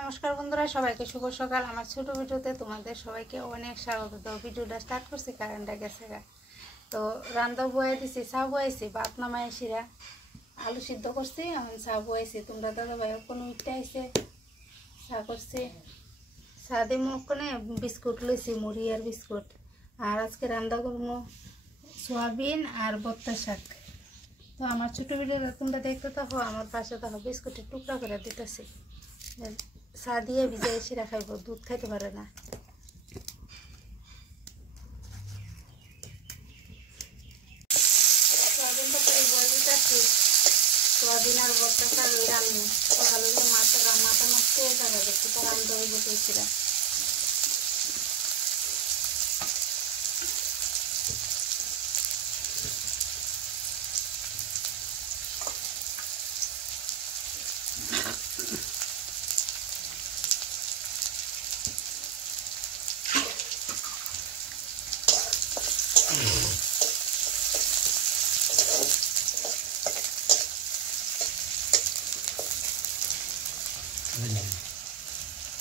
নমস্কার বন্ধুরা, সবাইকে শুভ সকাল। আমার ছোট ভিডিওতে তোমাদের সবাইকে অনেক স্বাগত। তো ভিডিওটা স্টার্ট করছি, কারেন্টটা গেছে গা। তো রান্না বয়ে দিছি, চা বয়েছি, ভাত নামাই শিরা আলু সিদ্ধ করছি, আমি চা বয়েছি। তোমরা দাদা ভাই কোনো উঠতে আইসে চা করছি, চা দিয়ে মুখনে বিস্কুট লইছি, মুড়ি আর বিস্কুট। আর আজকে রান্না করবো সোয়াবিন আর বত্তা শাক। তো আমার ছোট ভিডিওটা তোমরা দেখতে থাকো, আমার পাশে থাকো। বিস্কুটের টুকরা করে দিতেছি, চা দিয়ে ভিজাই শিরা খাইব, দুধ খাইতে পারে না। সোয়াবিনটা করে বয়ে দিতেছি, সোয়াবিন আর বত্তা শাক রান্না সকালে মাথা মাছ খেয়ে থাকা দেখছি, তার আমি ধরে বসেছিলাম।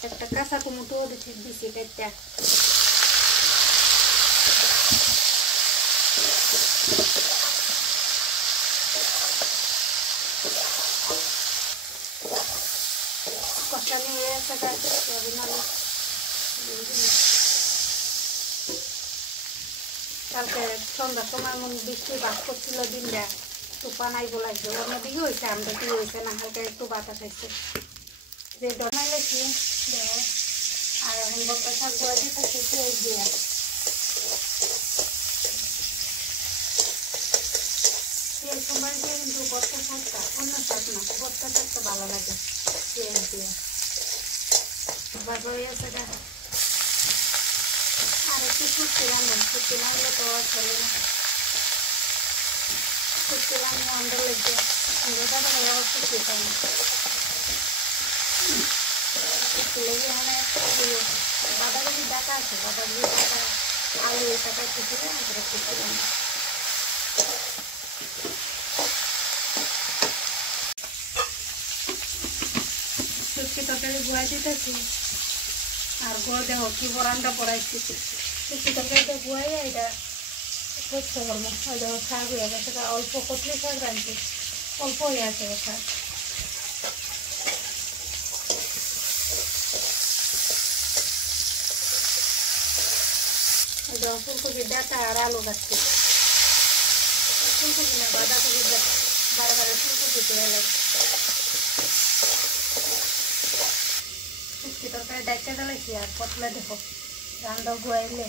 একটা কাঁচা টমেটো দিছি কেটে, কষানি হয়ে গেছে। কালকে সন্ধ্যার সময় মন বৃষ্টি বাস করছিল, দিনটা তুফান আইব লাগবে। অন্য দিকে হয়েছে, আমাদের দিকে হয়েছে না, হালকা একটু বাতাস আসছে। যে দরমাই লেছি দেখো। আর এখন বত্তা শাক গোড়া দিয়ে থাকছে পেঁয়াজ দিয়ে। পেঁয়াজ কোম্পানি দিয়ে কিন্তু বত্তা শাকটা অন্য শাক না, বত্তা শাকটা ভালো লাগে পেঁয়াজ দিয়ে। ভালো হয়ে গেছে। আর একটু শুক্তি রান্না, শুক্তি রান্না তো চলে না। শুক্তি রান্না অন্ধ লাগবে, দাদা ভাই আবার শুক্তি পাই না। শুক্তি লেগে মানে বাঁধাকপি ডাটা আছে, বাঁধাকপি ডাটা আলু এই টাকা একটু দিলে আমাদের শুক্তি রান্না। শুক্তি তরকারি বয়ে দিতেছি। আর গড় দেখো কি বরান্ডা পড়াইছি, শুক্তি তরকারিটা বয়ে এটা করতে পারবো। ওই দেখো শাক হয়ে গেছে, অল্প কতলি শাক রাঁধছি, অল্প হয়ে আছে শাক। ওই দেখো ফুলকপির ডাটা আর আলু কাটছি। ফুলকপি না, বাঁধাকপির ডাটা, বারে ফুলকপি করে লাগে। শুক্তি তরকারি ডাইচা জ্বালাইছি। আর পটলা দেখো রান্না গোয়াইলে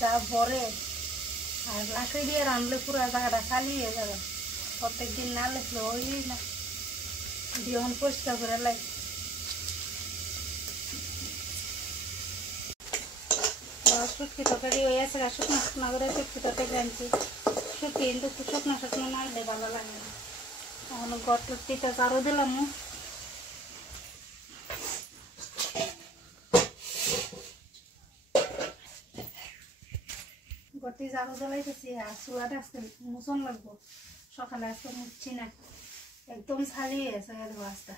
যা ভরে, আর লাকড়ি দিয়ে রাঁধলে পুরো জায়গাটা খালি হয়ে যাবে। প্রত্যেক দিন না লেখলে ওই না, দিন পরিষ্কার করে লাই। শুক্তি তরকারি হয়ে আছে, শুকনো শুকনো করে শুক্তি তরকারি আনছি। শুক্তি কিন্তু শুকনো শুকনো না হলে ভালো লাগে না। এখন গটটিতে চারও দিলাম, গটি জারো জ্বালাইতেছি। আর চুলাটা আজকে মুছন লাগবো, সকালে আজকে মুছছি না, একদম ছাড়িয়ে গেছে রাস্তা।